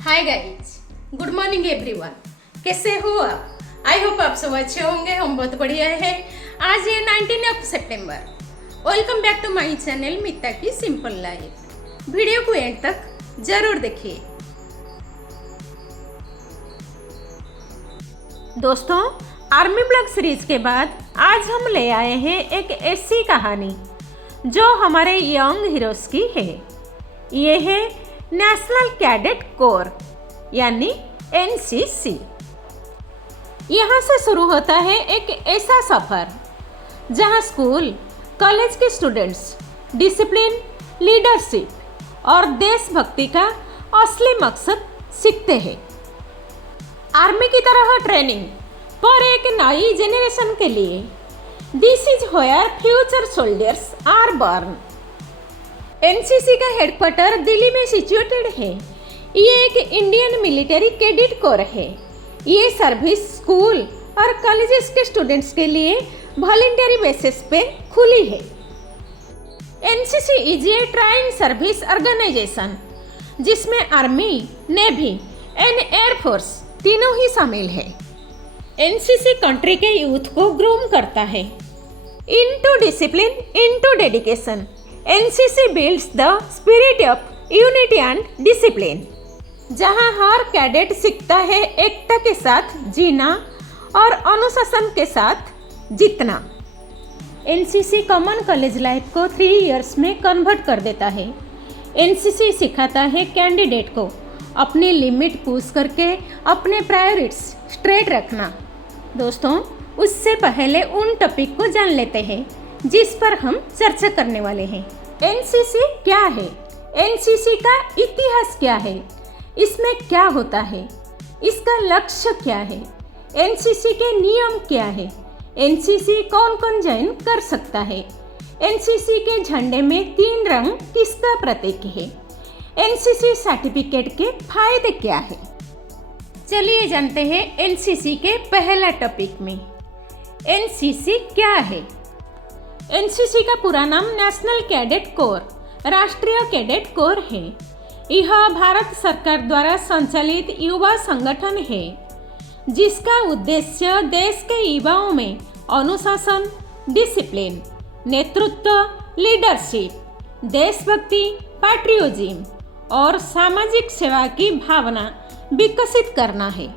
Hi guys, good morning everyone. कैसे हो आप? आई होप आप सब अच्छे होंगे। हम बहुत बढ़िया है। आज है 19 सितंबर। Welcome back to my channel Mita की सिंपल लाइफ। वीडियो को एंड तक जरूर देखिए। दोस्तों, आर्मी ब्लॉग सीरीज के बाद आज हम ले आए हैं एक ऐसी कहानी जो हमारे यंग हीरोज की है। ये है नेशनल कैडेट कोर यानी एनसीसी। यहाँ से शुरू होता है एक ऐसा सफर जहाँ स्कूल कॉलेज के स्टूडेंट्स डिसिप्लिन, लीडरशिप और देशभक्ति का असली मकसद सीखते हैं। आर्मी की तरह ट्रेनिंग पर एक नई जेनरेशन के लिए this is where future soldiers are born. NCC का हेडक्वार्टर दिल्ली में सिचुएटेड है। ये एक इंडियन मिलिट्री कैडेट कोर है। ये सर्विस स्कूल और कॉलेजेस के स्टूडेंट्स के लिए वॉलंटरी बेसिस पे खुली है। NCC is a trained service organisation जिसमें आर्मी, नेवी एंड एयरफोर्स तीनों ही शामिल है। एनसीसी कंट्री के यूथ को ग्रूम करता है into discipline, into dedication. NCC builds the spirit of unity and discipline, जहां हर कैडेट सीखता है एकता के साथ जीना और अनुशासन के साथ जीतना। एनसीसी कॉमन कॉलेज लाइफ को 3 इयर्स में कन्वर्ट कर देता है। एनसीसी सिखाता है कैंडिडेट को अपनी लिमिट पुश करके अपने प्रायोरिटीज स्ट्रेट रखना। दोस्तों, उससे पहले उन टॉपिक को जान लेते हैं जिस पर हम चर्चा करने वाले हैं। एनसीसी क्या है? एनसीसी का इतिहास क्या है? इसमें क्या होता है? इसका लक्ष्य क्या है? एनसीसी के नियम क्या है? एनसीसी कौन कौन ज्वाइन कर सकता है? एनसीसी के झंडे में 3 रंग किसका प्रतीक है? एनसीसी सर्टिफिकेट के फायदे क्या है? चलिए जानते हैं एनसीसी के पहला टॉपिक में। एनसीसी क्या है? एनसीसी का पूरा नाम नेशनल कैडेट कोर, राष्ट्रीय कैडेट कोर है। यह भारत सरकार द्वारा संचालित युवा संगठन है जिसका उद्देश्य देश के युवाओं में अनुशासन, डिसिप्लिन, नेतृत्व, लीडरशिप, देशभक्ति, पैट्रियोटिज्म और सामाजिक सेवा की भावना विकसित करना है।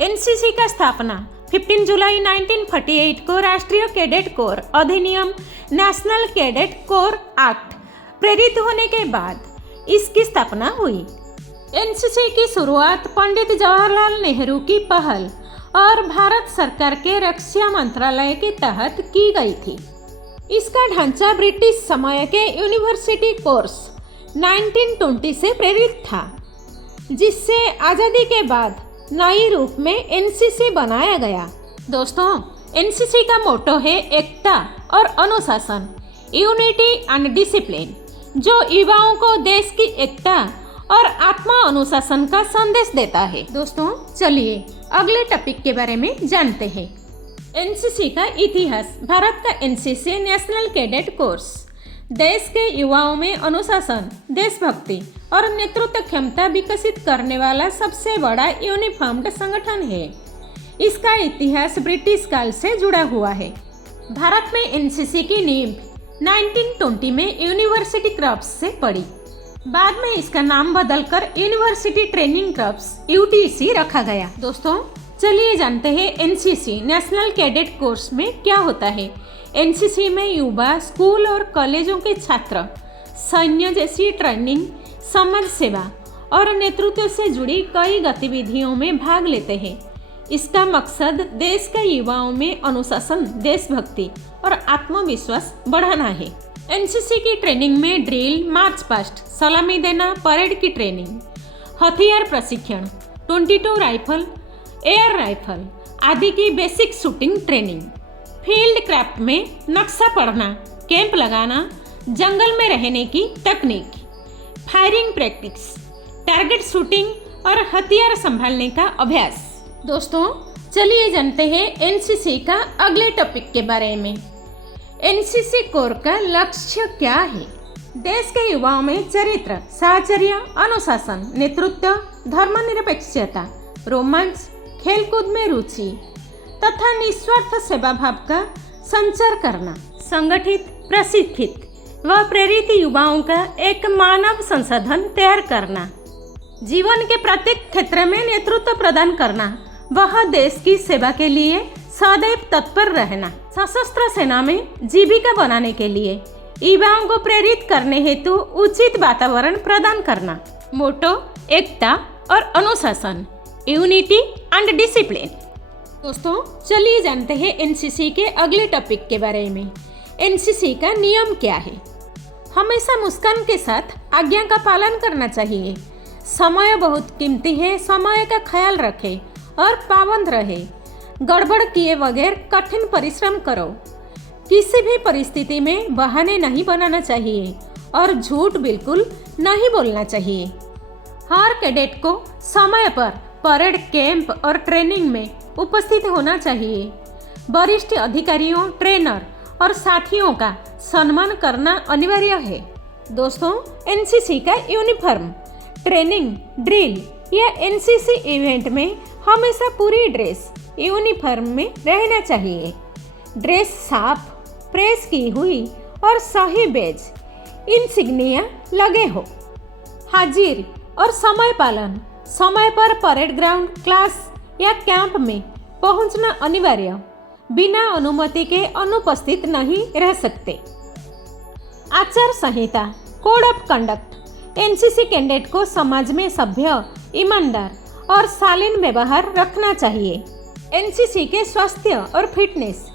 एनसीसी का स्थापना 15 जुलाई 1948 को राष्ट्रीय कैडेट कोर अधिनियम नेशनल कैडेट कोर एक्ट प्रेरित होने के बाद इसकी स्थापना हुई। एनसीसी की शुरुआत पंडित जवाहरलाल नेहरू की पहल और भारत सरकार के रक्षा मंत्रालय के तहत की गई थी। इसका ढांचा ब्रिटिश समय के यूनिवर्सिटी कोर्स 1920 से प्रेरित था, जिससे आज़ादी के बाद नई रूप में एनसीसी बनाया गया। दोस्तों, एनसीसी का मोटो है एकता और अनुशासन, यूनिटी एंड डिसिप्लिन, जो युवाओं को देश की एकता और आत्मा अनुशासन का संदेश देता है। दोस्तों, चलिए अगले टॉपिक के बारे में जानते हैं। एनसीसी का इतिहास। भारत का एनसीसी नेशनल कैडेट कोर्स देश के युवाओं में अनुशासन, देशभक्ति और नेतृत्व क्षमता विकसित करने वाला सबसे बड़ा यूनिफॉर्म्ड संगठन है। इसका इतिहास ब्रिटिश काल से जुड़ा हुआ है। भारत में एनसीसी की नींव 1920 में यूनिवर्सिटी क्रॉप्स से पड़ी। बाद में इसका नाम बदलकर यूनिवर्सिटी ट्रेनिंग क्रॉप्स यूटीसी रखा गया। दोस्तों, चलिए जानते हैं एनसीसी नेशनल कैडेट कोर्स में क्या होता है। एनसीसी में युवा स्कूल और कॉलेजों के छात्र सैन्य जैसी ट्रेनिंग, समाज सेवा और नेतृत्व से जुड़ी कई गतिविधियों में भाग लेते हैं। इसका मकसद देश के युवाओं में अनुशासन, देशभक्ति और आत्मविश्वास बढ़ाना है। एनसीसी की ट्रेनिंग में ड्रिल, मार्च पास्ट, सलामी देना, परेड की ट्रेनिंग, हथियार प्रशिक्षण, 22 राइफल, एयर राइफल आदि की basic shooting training, field craft में नक्शा पढ़ना, कैंप लगाना, जंगल में रहने की तकनीक, फायरिंग प्रैक्टिस, टारगेट शूटिंग और हथियार संभालने का अभ्यास। दोस्तों, चलिए जानते हैं एनसीसी का अगले टॉपिक के बारे में। एनसीसी कोर का लक्ष्य क्या है? देश के युवाओं में चरित्र, साहचर्य, अनुशासन, नेतृत्व, धर्मनिरपेक्षता, रोमांच, खेलकूद में रुचि तथा निस्वार्थ सेवा भाव का संचार करना, संगठित, प्रशिक्षित व प्रेरित युवाओं का एक मानव संसाधन तैयार करना, जीवन के प्रत्येक क्षेत्र में नेतृत्व प्रदान करना, वह देश की सेवा के लिए सदैव तत्पर रहना, सशस्त्र सेना में जीविका बनाने के लिए युवाओं को प्रेरित करने हेतु उचित वातावरण प्रदान करना। मोटो एकता और अनुशासन, यूनिटी एंड डिसिप्लिन। दोस्तों चलिए जानते हैं एनसीसी के अगले टॉपिक के बारे में। एनसीसी का नियम क्या है? हमेशा मुस्कान के साथ आज्ञा का पालन करना चाहिए। समय बहुत कीमती है, समय का ख्याल रखें और पाबंद रहे। गड़बड़ किए बगैर कठिन परिश्रम करो। किसी भी परिस्थिति में बहाने नहीं बनाना चाहिए और झूठ बिल्कुल नहीं बोलना चाहिए। हर कैडेट को समय पर परेड, कैंप और ट्रेनिंग में उपस्थित होना चाहिए। वरिष्ठ अधिकारियों, ट्रेनर और साथियों का सम्मान करना अनिवार्य है। दोस्तों एनसीसी का यूनिफॉर्म, ट्रेनिंग, ड्रिल या एनसीसी इवेंट में हमेशा पूरी ड्रेस यूनिफॉर्म में रहना चाहिए। ड्रेस साफ, प्रेस की हुई और सही बैज, इंसिग्निया लगे हो। हाजिर और समय पालन, समय पर परेड ग्राउंड, क्लास या कैंप में पहुंचना अनिवार्य। बिना अनुमति के अनुपस्थित नहीं रह सकते। आचार संहिता, code of conduct, NCC cadet को समाज में सभ्य, ईमानदार और शालीन व्यवहार रखना चाहिए। एनसीसी के स्वास्थ्य और फिटनेस,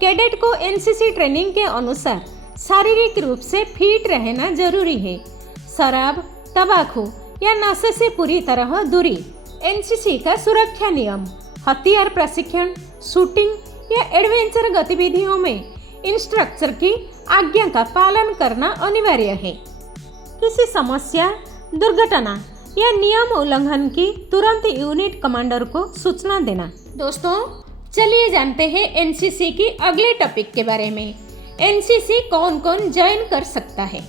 कैडेट को एनसीसी ट्रेनिंग के अनुसार शारीरिक रूप से फिट रहना जरूरी है। शराब, तंबाकू या नशे से पूरी तरह दूरी। एनसीसी का सुरक्षा नियम, हथियार प्रशिक्षण, शूटिंग या एडवेंचर गतिविधियों में इंस्ट्रक्टर की आज्ञा का पालन करना अनिवार्य है। किसी समस्या, दुर्घटना या नियम उल्लंघन की तुरंत यूनिट कमांडर को सूचना देना। दोस्तों चलिए जानते हैं एनसीसी की अगले टॉपिक के बारे में। एनसीसी कौन कौन ज्वाइन कर सकता है?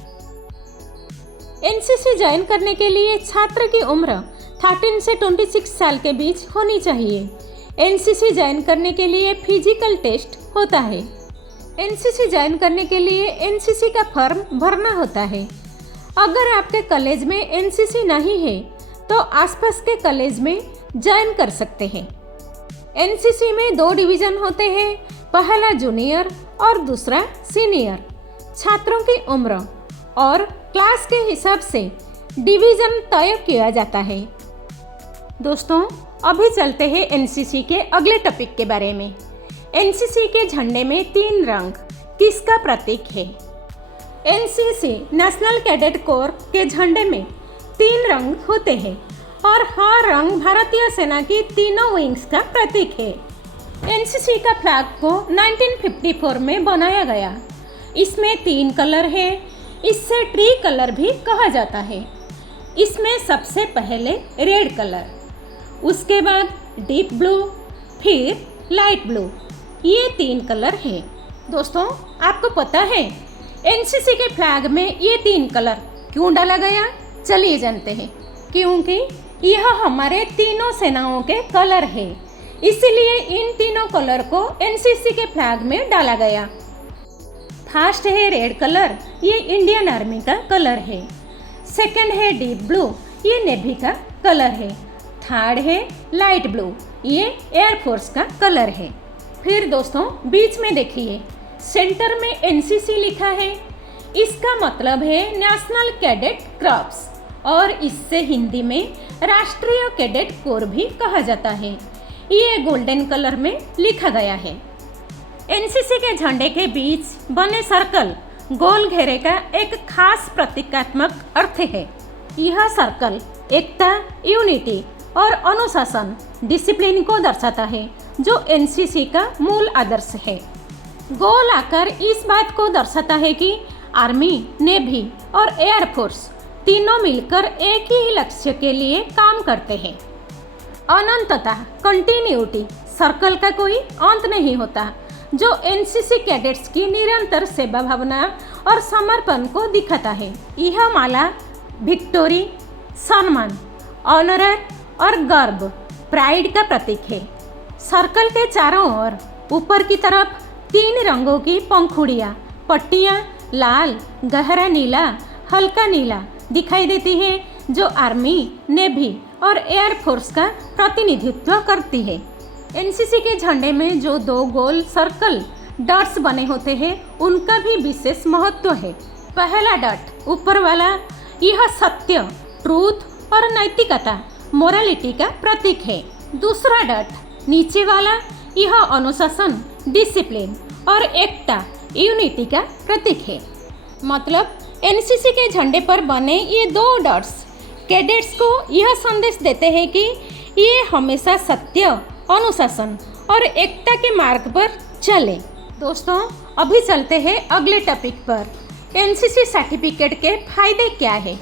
एनसीसी ज्वाइन करने के लिए छात्र की उम्र 13 से 26 साल के बीच होनी चाहिए। एनसीसी ज्वाइन करने के लिए फिजिकल टेस्ट होता है। एनसीसी ज्वाइन करने के लिए एनसीसी का फॉर्म भरना होता है। अगर आपके कॉलेज में एनसीसी नहीं है तो आसपास के कॉलेज में ज्वाइन कर सकते हैं। एनसीसी में 2 डिवीज़न होते हैं, पहला जूनियर और दूसरा सीनियर। छात्रों की उम्र और क्लास के हिसाब से डिवीज़न तय किया जाता है। दोस्तों अभी चलते हैं एनसीसी के अगले टॉपिक के बारे में। एनसीसी के झंडे में 3 रंग किसका प्रतीक है? एनसीसी नेशनल कैडेट कोर के झंडे में 3 रंग होते हैं और हर रंग भारतीय सेना की तीनों विंग्स का प्रतीक है। एनसीसी का फ्लैग को 1954 में बनाया गया। इसमें 3 कलर है। इससे ट्री कलर भी कहा जाता है। इसमें सबसे पहले रेड कलर, उसके बाद डीप ब्लू, फिर लाइट ब्लू, ये 3 कलर हैं। दोस्तों आपको पता है एनसीसी के फ्लैग में ये 3 कलर क्यों डाला गया? चलिए जानते हैं। क्योंकि यह हमारे तीनों सेनाओं के कलर है, इसीलिए इन तीनों कलर को एनसीसी के फ्लैग में डाला गया। फर्स्ट है रेड कलर, ये इंडियन आर्मी का कलर है। सेकंड है डीप ब्लू, ये नेवी का कलर है। थर्ड है लाइट ब्लू, ये एयरफोर्स का कलर है। फिर दोस्तों बीच में देखिए, सेंटर में एनसीसी लिखा है। इसका मतलब है नेशनल कैडेट क्रॉप्स और इससे हिंदी में राष्ट्रीय कैडेट कोर भी कहा जाता है। ये गोल्डन कलर में लिखा गया है। एनसीसी के झंडे के बीच बने सर्कल, गोल घेरे का एक खास प्रतीकात्मक अर्थ है। यह सर्कल एकता, यूनिटी और अनुशासन, डिसिप्लिन को दर्शाता है, जो एनसीसी का मूल आदर्श है। गोल आकार इस बात को दर्शाता है कि आर्मी, नेवी और एयरफोर्स तीनों मिलकर एक ही लक्ष्य के लिए काम करते हैं। अनंतता, कंटिन्यूटी, सर्कल का कोई अंत नहीं होता, जो एनसीसी कैडेट्स की निरंतर सेवा भावना और समर्पण को दिखाता है। यह माला विक्टोरी, सम्मान, ऑनर और गर्व, प्राइड का प्रतीक है। सर्कल के चारों ओर ऊपर की तरफ 3 रंगों की पंखुड़ियाँ, पट्टियाँ लाल, गहरा नीला, हल्का नीला दिखाई देती है, जो आर्मी, नेवी और एयरफोर्स का प्रतिनिधित्व करती है। एनसीसी के झंडे में जो 2 गोल सर्कल डॉट्स बने होते हैं, उनका भी विशेष महत्व है। पहला डॉट ऊपर वाला, यह सत्य, ट्रूथ और नैतिकता, मोरालिटी का प्रतीक है। दूसरा डॉट नीचे वाला, यह अनुशासन, डिसिप्लिन और एकता, यूनिटी का प्रतीक है। मतलब एनसीसी के झंडे पर बने ये 2 डॉट्स कैडेट्स को यह संदेश देते हैं कि ये हमेशा सत्य, अनुशासन और एकता के मार्ग पर चले। दोस्तों, अभी चलते हैं अगले टॉपिक पर। एनसीसी सर्टिफिकेट के फायदे क्या है?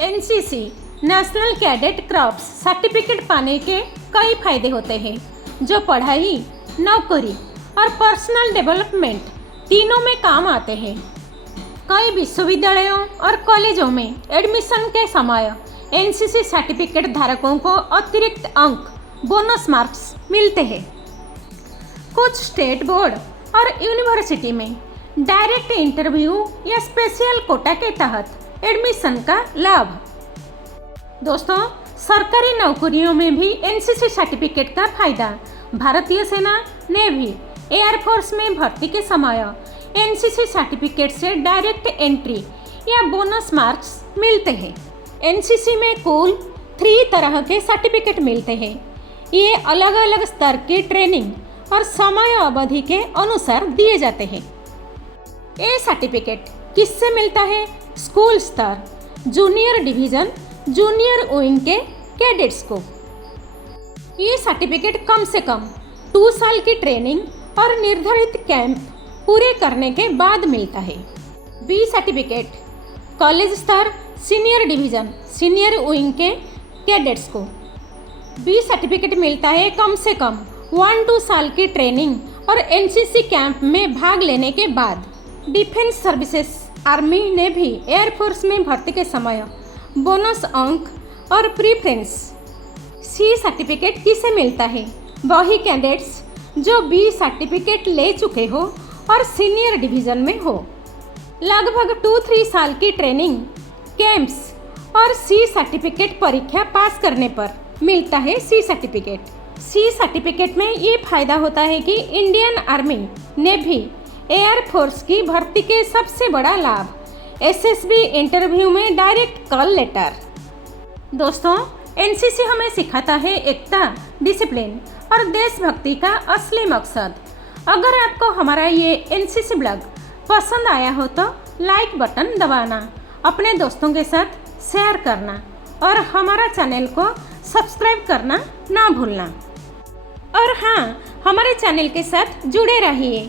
NCC national cadet crops certificate पाने के कई फायदे होते हैं, जो पढ़ाई, नौकरी और पर्सनल डेवलपमेंट तीनों में काम आते हैं। कई विश्वविद्यालयों और कॉलेजों में एडमिशन के समय एनसीसी सर्टिफिकेट धारकों को अतिरिक्त अंक, बोनस मार्क्स मिलते हैं। कुछ स्टेट बोर्ड और यूनिवर्सिटी में डायरेक्ट इंटरव्यू या स्पेशल कोटा के तहत एडमिशन का लाभ। दोस्तों, सरकारी नौकरियों में भी एनसीसी सर्टिफिकेट का फायदा। भारतीय सेना, नेवी, एयरफोर्स में भर्ती के समय एनसीसी सर्टिफिकेट से डायरेक्ट एंट्री या बोनस मार्क्स मिलते हैं। एनसीसी में कुल 3 तरह के सर्टिफिकेट मिलते हैं। ये अलग अलग स्तर की ट्रेनिंग और समय अवधि के अनुसार दिए जाते हैं। ये सर्टिफिकेट किससे मिलता है? स्कूल स्तर, जूनियर डिवीज़न, जूनियर विंग के कैडेट्स को। ये सर्टिफिकेट कम से कम 2 साल की ट्रेनिंग और निर्धारित कैंप पूरे करने के बाद मिलता है। बी सर्टिफिकेट कॉलेज स्तर, सीनियर डिवीज़न, सीनियर विंग के कैडेट्स को। बी सर्टिफिकेट मिलता है कम से कम 1-2 साल की ट्रेनिंग और एनसीसी कैंप में भाग लेने के बाद। Defence services, army, navy, air force में भर्ती के समय बोनस अंक और प्रीफ्रेंस। सी सर्टिफिकेट किसे मिलता है? वही कैडेट्स जो बी सर्टिफिकेट ले चुके हो और सीनियर डिवीज़न में हो। लगभग 2-3 साल की ट्रेनिंग, कैंप्स और सी सर्टिफिकेट परीक्षा पास करने पर मिलता है सी सर्टिफिकेट। सी सर्टिफिकेट में ये फायदा होता है कि इंडियन आर्मी, नेवी, एयरफोर्स की भर्ती के सबसे बड़ा लाभ, एसएसबी इंटरव्यू में डायरेक्ट कॉल लेटर। दोस्तों, एनसीसी हमें सिखाता है एकता, डिसिप्लिन और देशभक्ति का असली मकसद। अगर आपको हमारा ये एनसीसी ब्लॉग पसंद आया हो तो लाइक बटन दबाना, अपने दोस्तों के साथ शेयर करना और हमारा चैनल को सब्सक्राइब करना ना भूलना। और हाँ, हमारे चैनल के साथ जुड़े रहिए,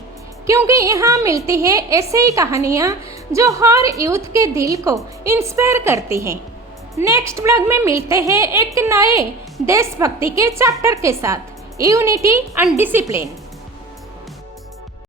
क्योंकि यहाँ मिलती है ऐसे ही कहानियाँ जो हर यूथ के दिल को इंस्पायर करती हैं। नेक्स्ट ब्लॉग में मिलते हैं एक नए देशभक्ति के चैप्टर के साथ, यूनिटी एंड डिसिप्लिन।